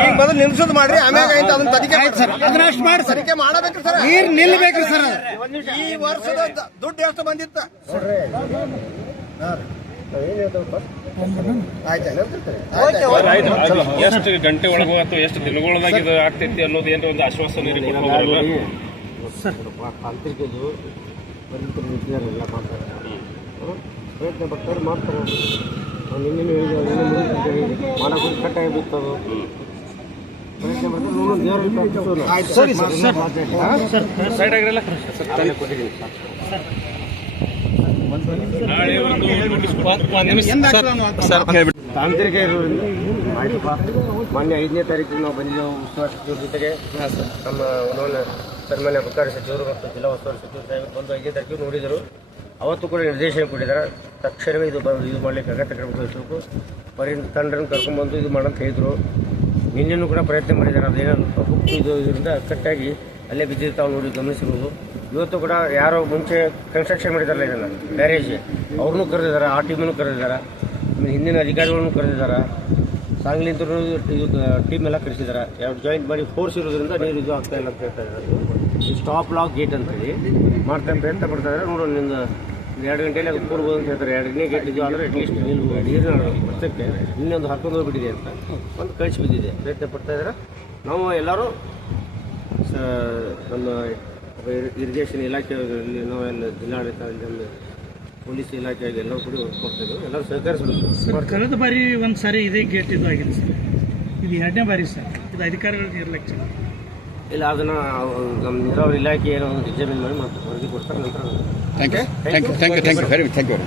ಈಗ ಮೊದಲು ನಿಲ್ಸೋದು ಮಾಡ್ರಿ, ಆಮ್ಯಾಗ ಆಯ್ತು ಅದನ್ನ ತನಿಖೆ ಸರ್, ಅದನ್ನ ಅಷ್ಟು ಮಾಡಿ ತನಿಖೆ ಮಾಡಬೇಕ್ರಿ ಸರ್. ನೀರು ನಿಲ್ಬೇಕ್ರಿ ಸರ್. ಈ ವರ್ಷದ ದುಡ್ಡು ಎಷ್ಟು ಬಂದಿತ್ತ ಎಷ್ಟು ಗಂಟೆ ಒಳಗೆ ಅಥವಾ ಎಷ್ಟು ದಿನಗಳದಾಗ ಇದು ಆಗ್ತೈತಿ ಅನ್ನೋದು ಏನಾರ ಒಂದು ಆಶ್ವಾಸನೆ ತಾಂತ್ರಿಕದು ಎಲ್ಲ ಮಾಡ್ತಾರೆ, ಪ್ರಯತ್ನ ಬರ್ತಾರೆ ಮಾಡ್ತಾರೆ. ನಿನ್ನೆ ಮಾಡೋದು ಕಟ್ಟಾಗಿ ಬಿತ್ತದು ಪ್ರಯತ್ನ ಬರ್ತಾರೆ. ತಾಂತ್ರಿಕ ಇರೋದ್ರಿಂದ ಆಯ್ತಪ್ಪ. ಮೊನ್ನೆ 5ನೇ ತಾರೀಕಿಗೆ ನಾವು ಬಂದಿದ್ದೆವು ಉಸ್ತುವಾರಿ ಸಚಿವರ ಜೊತೆಗೆ. ನಮ್ಮ ಸನ್ಮಾನ್ಯ ಅಬಕಾರಿ ಸಚಿವರು ಮತ್ತು ಜಿಲ್ಲಾ ಉಸ್ತುವಾರಿ ಸಚಿವರು ಸಾಹೇಬರು ಬಂದು 5ನೇ ತಾರೀಕಿಗೆ ನೋಡಿದರು. ಅವತ್ತು ಕೂಡ ನಿರ್ದೇಶನ ಕೊಟ್ಟಿದ್ದಾರೆ, ತಕ್ಷಣವೇ ಇದು ಮಾಡಲಿಕ್ಕೆ ಅಗತ್ಯ ಕ್ರಮ ವಹಿಸಬೇಕು, ತಂಡರನ್ನು ಕರ್ಕೊಂಡ್ಬಂದು ಇದು ಮಾಡೋಂತ ಹೇಳಿದರು. ನಿನ್ನೆನೂ ಕೂಡ ಪ್ರಯತ್ನ ಮಾಡಿದ್ದಾರೆ. ಅದೇನೋ ಹುಟ್ಟು ಇದರಿಂದ ಕಟ್ಟಾಗಿ ಅಲ್ಲೇ ಬಿದ್ದಿದ್ದು ತಾವು ನೋಡಿ ಗಮನಿಸಿರ್ಬೋದು. ಇವತ್ತು ಕೂಡ ಯಾರೋ ಮುಂಚೆ ಕನ್ಸ್ಟ್ರಕ್ಷನ್ ಮಾಡಿದಾರಲ್ಲ ಇದನ್ನು ಬ್ಯಾರೇಜ್, ಅವ್ರನ್ನೂ ಕರೆದಿದ್ದಾರೆ, ಆ ಟೀಮನ್ನು ಕರೆದಿದ್ದಾರೆ, ಹಿಂದಿನ ಅಧಿಕಾರಿಗಳನ್ನು ಕರೆದಿದ್ದಾರೆ, ಸಾಂಗ್ಲಿಂದ ಇದು ಟೀಮ್ ಎಲ್ಲ ಕರೆಸಿದ್ದಾರೆ. ಎರಡು ಜಾಯಿಂಟ್ ಮಾಡಿ ಫೋರ್ಸ್ ಇರೋದ್ರಿಂದ ನೀರು ಇದು ಆಗ್ತಾ ಇಲ್ಲ ಅಂತ ಹೇಳ್ತಾ ಇದ್ದಾರೆ. ಈ ಸ್ಟಾಪ್ ಲಾಕ್ ಗೇಟ್ ಅಂತೇಳಿ ಮಾಡ್ತಾ ಪ್ರಯತ್ನ ಪಡ್ತಾ ಇದ್ದಾರೆ. ನೋಡೋಣ, ನಿನ್ನ 2 ಗಂಟೆಯಲ್ಲಿ ಅದು ಕೂರ್ಬೋದು ಅಂತ ಹೇಳ್ತಾರೆ. 2ನೇ ಗೇಟ್ ಇದೆಯೋ ಅಂದರೆ ಅಟ್ಲೀಸ್ಟ್ ನೀರಿನ ವರ್ಷಕ್ಕೆ ಇನ್ನೊಂದು ಹರ್ಕೊಂಡು ಹೋಗ್ಬಿಟ್ಟಿದೆ ಅಂತ ಒಂದು ಕಳಿಸಿ ಬಿದ್ದಿದೆ. ಪ್ರಯತ್ನ ಪಡ್ತಾ ಇದ್ದಾರೆ. ನಾವು ಎಲ್ಲರೂ ನಮ್ಮ ಇರಿಗೇಷನ್ ಇಲಾಖೆಯಲ್ಲಿ ನಾವೆಲ್ಲ ಜಿಲ್ಲಾಡಳಿತ, ಪೊಲೀಸ್ ಇಲಾಖೆಯಾಗಿ ಎಲ್ಲರೂ ಕೂಡ ಕೊಡ್ತಾ ಇದ್ದೀವಿ. ಎಲ್ಲರೂ ಸಹಕರಿಸಬೇಕು. ಕಳೆದ ಬಾರಿ ಒಂದು ಸಾರಿ ಇದೇ ಗೇಟ್ ಇದು ಆಗಿದೆ ಸರ್, ಇದು 2ನೇ ಬಾರಿ ಸರ್. ಇದು ಅಧಿಕಾರಿಗಳು ನಿರ್ಲಕ್ಷ್ಯ ಇಲ್ಲ, ಅದನ್ನು ನಮ್ಮ ನೀರಾವರಿ ಇಲಾಖೆ ಏನೋ ಎಕ್ಸಾಮಿನ್ ಮಾಡಿ ಮತ್ತೆ ವರದಿ ಕೊಡ್ತಾರೆ. ನಂತರ ಥ್ಯಾಂಕ್ ಯು.